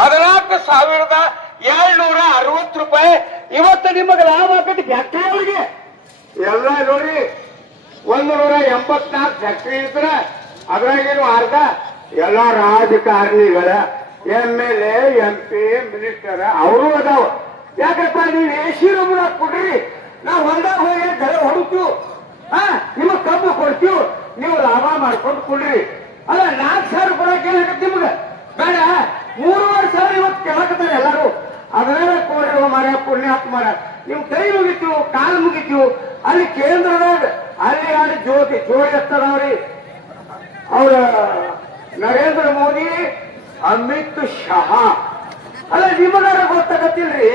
14,760 ಇವತ್ತು ನಿಮಗೆ ಲಾಭ ಆಗತ್ತೆ ಫ್ಯಾಕ್ಟರಿ ಅವರಿಗೆ ಎಲ್ಲ ನೋಡಿ 184 ಫ್ಯಾಕ್ಟರಿ ಇದ್ರೆ ಅದ್ರಾಗೇನು ಅರ್ಧ ಎಲ್ಲ ರಾಜಕಾರಣಿಗಳ MLA MP ಮಿನಿಸ್ಟರ್ ಅವರು ಅದಾವ. ಯಾಕಪ್ಪ ನೀವು AC ರೂಮ್ನಾಗ ಕೊಡ್ರಿ, ನಾವು ಹೊಲ್ದಾಗ ಹೋಗಿ ಗಳೆ ಹೊಡಿತೀವಿ, ನಿಮಗ್ ಕಬ್ಬು ಕೊಡ್ತೀವಿ, ನೀವು ಲಾಭ ಮಾಡ್ಕೊಂಡು ಕೊಡ್ರಿ. ಅಲ್ಲ 4,000 ಕೊಡಕ್ಕೆ ಏನಾಗತ್ತೆ ನಿಮ್ಗೆ? ಬೇಡ 3,500 ಇವತ್ತು ಕೇಳಕತ್ತಾರೆ ಎಲ್ಲರೂ. ಅದನ್ನೇ ಕೊಡ್ರಿ ಮರ ಪುಣ್ಯಾತ್ಮರ, ನಿಮ್ ಕೈ ಮುಗಿತೀವಿ, ಕಾಲು ಮುಗಿತೀವಿ. ಅಲ್ಲಿ ಕೇಂದ್ರದಾಗ ಅಲ್ಲಿ ಅಲ್ಲಿ ಜೋಡಿ ಎತ್ತದವ್ರಿ ಅವ್ರ ನರೇಂದ್ರ ಮೋದಿ, ಅಮಿತ್ ಶಹಾ. ಅಲ್ಲ ನಿಮಗಾರ ಗೊತ್ತಾಗತ್ತಿಲ್ರಿ,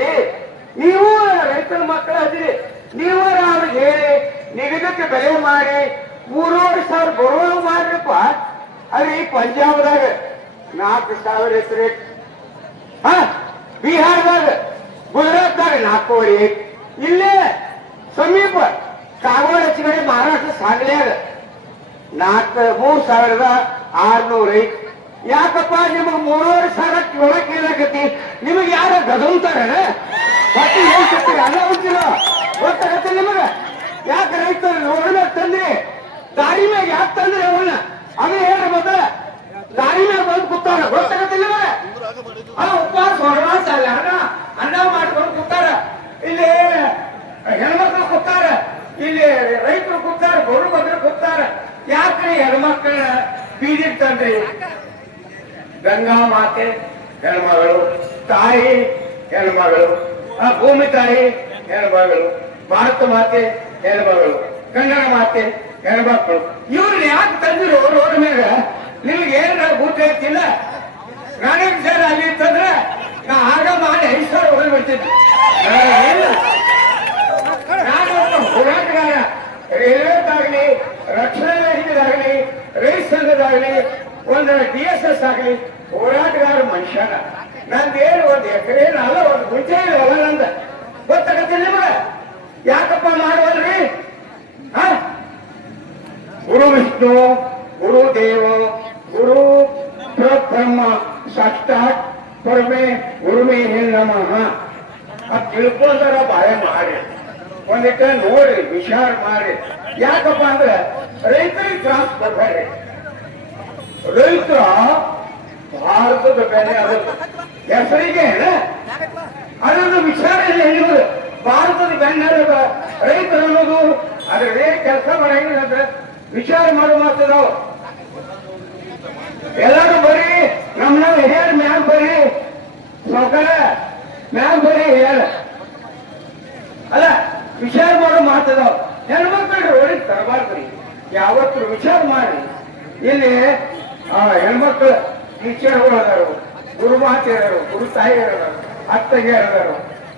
ನೀವು ರೈತರ ಮಕ್ಕಳ ಅದಿರಿ, ನೀವಾರ ಅವ್ರಿಗೆ ಹೇಳಿ ನಿಗದಿತ ಬೆಲೆ ಮಾಡಿ 3,500 ಬರೋದು ಮಾಡ್ರಪ್ಪ. ಅಲ್ಲಿ ಪಂಜಾಬ್ದಾಗ 4,000 ಎಕರೆ, ಬಿಹಾರದಾಗ ಗುಜರಾತ್ದಾಗ 4,500, ಇಲ್ಲೇ ಸಮೀಪ ಕಾಗವಾಡ ಹಚ್ಚಿಗಡೆ ಮಹಾರಾಷ್ಟ್ರ ಸಾಂಗ್ಲಿಯಾಗ 3,600. ಯಾಕಪ್ಪ ನಿಮಗ್ 3,500 ಒಳಗೆ ಏನಾಗತಿ? ನಿಮಗೆ ಯಾರ ಗದಂತಾರ ಮತ್ತೆ ಹೇಳ್ತಿರ್ತೀರಿ ಅಲ್ಲ ಗೊತ್ತಿಲ್ಲ, ಗೊತ್ತಾಗತ್ತೆ ನಿಮಗ? ಯಾಕೆ ರೈತರು ರೋಡ್ ಮ್ಯಾಗ ತಂದ್ರಿ, ದಾರಿ ಮ್ಯಾಗ ಯಾಕೆ ತಂದ್ರಿ ಅವನ್ನ? ಅದೇ ಹೇಳ್ರಿ ಮೊದಲ. ದಾರಿ ಮ್ಯಾಗ ಬಂದು ಕೂತಾರ, ಗೊತ್ತಾಗತ್ತೆ ನಿಮಗ? ಉಪವಾಸ ಹೊರವಾಸ ಅಲ್ಲ, ಅನ್ನ ಮಾಡ್ಕೊಂಡು ಕೂತಾರ. ಇಲ್ಲಿ ಹೆಣ್ಮಕ್ಳು ಕೂತಾರ, ಇಲ್ಲಿ ರೈತರು ಕೂತಾರ, ಗೌರು ಬಂದ್ರೆ ಕೂತಾರ. ಯಾಕ್ರಿ ಹೆಣ್ಮಕ್ಳ ಬೀದಿಗೆ ತಂದ್ರಿ? ಗಂಗಾ ಮಾತೆ ಹೆಣ್ಮಗಳು, ತಾಯಿ ಹೆಣ್ಮಗಳು, ಭೂಮಿ ತಾಯಿ ಹೆಣ್ಮಗಳು, ಭಾರತ ಮಾತೆ ಹೆಣ್ಮಗಳು, ಕನ್ನಡ ಮಾತೆ ಹೆಣ್ಮಕ್ಳು. ಇವ್ರನ್ನ ಯಾಕೆ ತಂದಿರು ರೋಡ್ ಮ್ಯಾಗ? ನಿಮ್ಗೆ ಏನ ಬೂಟ ಐತಿಲ್ಲ? ನಾನೇನು ಸರ್ ಅಲ್ಲಿ ಇತ್ತಂದ್ರೆ ನಾ ಆಗ ಮಾಡಿ 5,000 ಹೊರಗೆ ಬಿಡ್ತೀನಿ. ನಾನು ಹೋರಾಟಗಾರ, ರೈಲ್ವೇದಾಗಲಿ, ರಕ್ಷಣಾ ವೇದಿಕೆದಾಗಲಿ, ರೈತ ಸಂಘದಾಗಲಿ, ಒಂದು DSS ಆಗಲಿ ಹೋರಾಟಗಾರ ಮನುಷ್ಯನ. ನಂದೇನು 1 ಎಕರೆ ಅಲ್ಲ, 1 ಗುಂಟೆ ಇಲ್ಲ ನಂದ. ಗೊತ್ತಾಗತ್ತೆ ನಿಮ್ಗೆ? ಯಾಕಪ್ಪ ಮಾಡುವಲ್ರಿ? ಗುರು ವಿಷ್ಣು, ಗುರು ದೇವ, ಗುರು ಬ್ರಹ್ಮ ಸಾಕ್ಷಾತ್ ಪರಮೇ ಗುರುಮೇ ನಮಃ ಅಂತ ತಿಳ್ಕೊಂಡಾರ ಬಾಳೆ ಮಾಡಿ ಒಂದಿಟ್ಟ ನೋಡಿ ವಿಚಾರ ಮಾಡಿ. ಯಾಕಪ್ಪ ಅಂದ್ರೆ ರೈತರಿಗೆ ತ್ರಾಸ ಕೊಡ್ಬೇಡ್ರಿ. ರೈತರ ಭಾರತದ ಬೆಲೆ ಅದಕ್ಕೆ ಹೆಸರಿಗೆ ಅದನ್ನು ವಿಚಾರ ಇಲ್ಲ ಹೇಳುವುದು. ಭಾರತದ ಬೆನ್ನೆಲುಬ ರೈತರು ಅನ್ನೋದು ಅದ್ರೇ ಕೆಲಸ ಮಾಡಂಗಿಲ್ಲ ಅಂದ್ರೆ ವಿಚಾರ ಮಾಡುವ ಮಾತದಾವ. ಎಲ್ಲರೂ ಬರೀ ನಮ್ನ ಹೇಳ ಮ್ಯಾಗ ಬರ್ರಿ ಸೌಕರ್ಯ ಮ್ಯಾಗ ಬರ್ರಿ ಹೇಳ ಅಲ್ಲ, ವಿಚಾರ ಮಾಡೋ ಮಾತದಾವ. ಹೆಣ್ಮಕ್ಳು ಒಳಗೆ ತರಬಾರ್ದ್ರಿ, ಯಾವತ್ತು ವಿಚಾರ ಮಾಡಿ. ಇಲ್ಲಿ ಹೆಣ್ಮಕ್ಳು ಟೀಚರ್ಗಳು ಅದಾರು, ಗುರು ಮಾತೆಯರು, ಗುರು ತಾಯಿಯರು, ಅತ್ತಗೆಯರು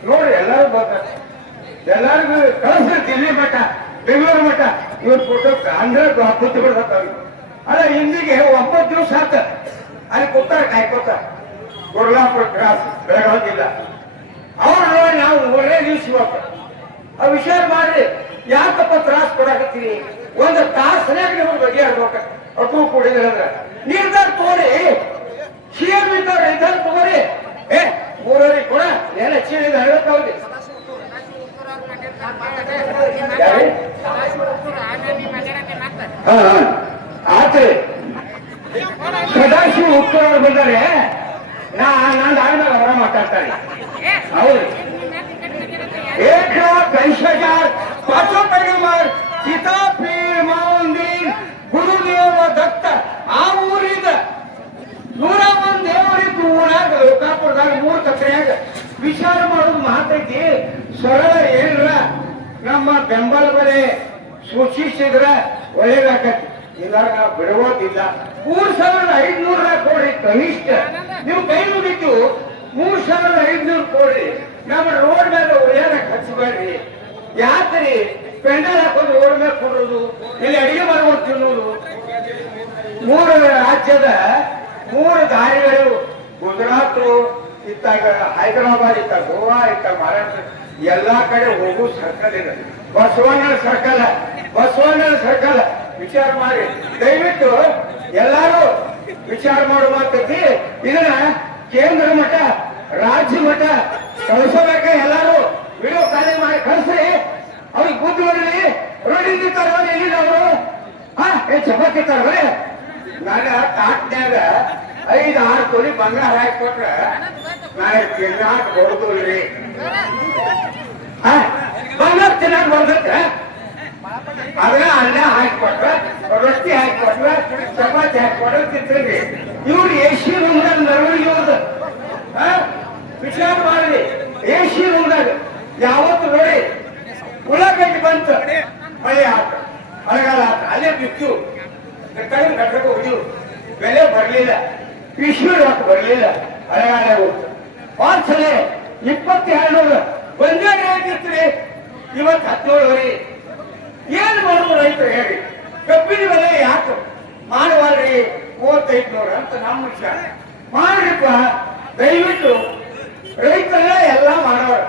ನೋಡ್ರಿ. ಎಲ್ಲರೂ ಬರ್ತಾರೆ, ಎಲ್ಲರಿಗೂ ಕಳಿಸ್ರಿ. ದಿಲ್ಲಿ ಮಠ, ಬೆಂಗಳೂರು ಮಠ ಇವ್ರ ಫೋಟೋ ಅಂದ್ರೆ ಕೂತು ಬಿಡ್ತಾವ. ಅಲ್ಲ ಹಿಂದಿಗೆ 9 ದಿವಸ ಆತ ಅಲ್ಲಿ ಕೂತಾರ ಕಾಯ್ಕೋತ. ಕೊರ್ಲಾಪುರ ಕ್ರಾಸ್, ಬೆಳಗಾವಿ ಜಿಲ್ಲಾ. ಅವ್ರು ನೋಡಿ ನಾವು 3ನೇ ದಿವಸ ಇವತ್ತು ವಿಚಾರ ಮಾಡ್ರಿ. ಯಾಕಪ್ಪ ತ್ರಾಸ ಕೊಡಾಕತ್ತೀರಿ? 1 ತಾಸನ್ಯಾಗ ನಿಮಗೆ ಬಗೆಹರ್ಬೇಕು. ಅಟು ಕುಡಿದ್ರೆ ನಿರ್ಧಾರ ತಗೋರಿ. CM ಇದ್ದವ್ರು ನಿರ್ಧಾರ ತಗೋರಿ. 3 ಕೊಡ ಏನ ಚೀಲಿದ ಹೇಳ್ತಾವ್ರಿ. ಆತ್ರಿ ಸದಾಶಿವ ಉತ್ತರ ಬಂದರೆ ನಂದು ಆದ್ಮೇಲೆ ಅವರ ಮಾತಾಡ್ತಾರೆ. ಹೌದು, 1,20,000 पैगंबर सीता पीर मंदिर गुरुदेव दत्त ಆ ಊರಿದ 101 ದೇವರಿದ್ದು ಊರಾಗ ಲೋಕಾಪುರದಾಗ 3 ಕಚೇರಿಯಾಗ ವಿಚಾರ ಮಾಡೋದು ಮಾತೈತಿ. ಸರಳ ಏನ್ರ ನಮ್ಮ ಬೆಂಬಲ ಬೆಲೆ ಸೂಚಿಸಿದ್ರ ಒಳ್ಳೇದಾಕತಿ. ಇಲ್ಲಾಗ ನಾವು ಬಿಡುವುದಿಲ್ಲ. 3,500 ಕೊಡ್ರಿ ಕನಿಷ್ಠ. ನೀವು ಕೈ ಮುಗಿತು 3,500 ಕೊಡ್ರಿ. ನಮ್ಮ ರೋಡ್ ಮೇಲೆ ಒಳ್ಳೆಯದಾಗ ಹಚ್ಚಬೇಡ್ರಿ. ಯಾಕ್ರಿ ಪೆಂಡಲ್ ಹಾಕೋದು ರೋಡ್ ಮೇಲೆ ಕೊಡೋದು, ಇಲ್ಲಿ ಅಡಿಗೆ ಮಾಡ್ಕೊಂಡು ತಿನ್ನೋದು? 3 ರಾಜ್ಯದ 3 ದಾರಿಗಳು, ಗುಜರಾತ್ ಇತ್ತಾಗ ಹೈದರಾಬಾದ್, ಇತ್ತ ಗೋವಾ, ಇತ್ತ ಮಹಾರಾಷ್ಟ್ರ, ಎಲ್ಲಾ ಕಡೆ ಹೋಗೋ ಸರ್ಕಲ್ ಇದೆ. ಬಸವಣ್ಣನ ಸರ್ಕಲ್ ವಿಚಾರ ಮಾಡಿ. ದಯವಿಟ್ಟು ಎಲ್ಲಾರು ವಿಚಾರ ಮಾಡುವ ಮಾತೈತಿ. ಇದನ್ನ ಕೇಂದ್ರ ಮಠ ರಾಜ್ಯ ಮಠ ಕಳಿಸಬೇಕ ಎಲ್ಲಾರು ವಿಡಿಯೋ ಕಾಲಿ ಮಾಡಿ ಕಳಿಸ್ರಿ ಅವ್ರಿಗೆ ಬುದ್ಧಿ ಬರ್ಲಿ ರೋಡಿ ನಿಂತಾರ ಎಲ್ಲಿಲ್ಲ ಅವರು ಚಪಾತಿ ತರ್ರಿ ನಾನ ತಾಟ್ನ್ಯಾಗ 5-6 ತೊಲಿ ಬಂಗಾರ ಹಾಕಿ ಕೊಟ್ರ ನಾಳೆ ತಿನ್ನಾಕ ಬರುದಿಲ್ರಿ ಬಂಗಾರ ತಿನ್ನಾಕ ಬರ್ತೈತೆ ಅದನ್ನ ಅನ್ನ ಹಾಕಿ ಕೊಟ್ರ ರೊಟ್ಟಿ ಹಾಕಿ ಕೊಟ್ರ ಚಪಾತಿ ಹಾಕಿ ಕೊಟ್ರ ತಿಂತ್ರಿ ಇವ್ರು ಏಷಿ ರೂಮ್ದಾಗ ನರವಳಿಗೆ ಇವ್ರದ್ದು ವಿಚಾರ ಮಾಡ್ರಿ ಏಷಿ ರೂಮ್ದಾಗ ಯಾವತ್ತು ನೋಡಿ ಉಳ್ಳಾಗಡ್ಡಿ ಬಂತು ಮಳೆ ಆತ ಮಳೆಗಾಲ ಆತ ಅಲ್ಲೇ ಬಿತ್ತು ಕಡಿಮೆ ಕಟ್ಟಕ್ಕೆ ಹೋಗಿವು ಬೆಲೆ ಬರ್ಲಿಲ್ಲ ಪಿಶ್ವಿ ರೊಕ್ಕ ಬರ್ಲಿಲ್ಲ ಮಳೆಗಾಲ ಹೋಗ್ತು ಒಂದ್ಸಲ 2200 ಒಂದೇ ರೇಟ್ ಇರ್ತೀರಿ ಇವತ್ತು 17 ಏನ್ ಮಾಡುವ ರೈತರು ಹೇಳಿ ಕಬ್ಬಿನ ಬೆಲೆ ಯಾಕೆ ಮಾಡುವಲ್ರಿ 3500 ಅಂತ ನಮ್ಮ ವಿಷಯ ಮಾಡ್ರಿಪ್ಪ ದಯವಿಟ್ಟು ರೈತರೇ ಎಲ್ಲ ಮಾಡೋರು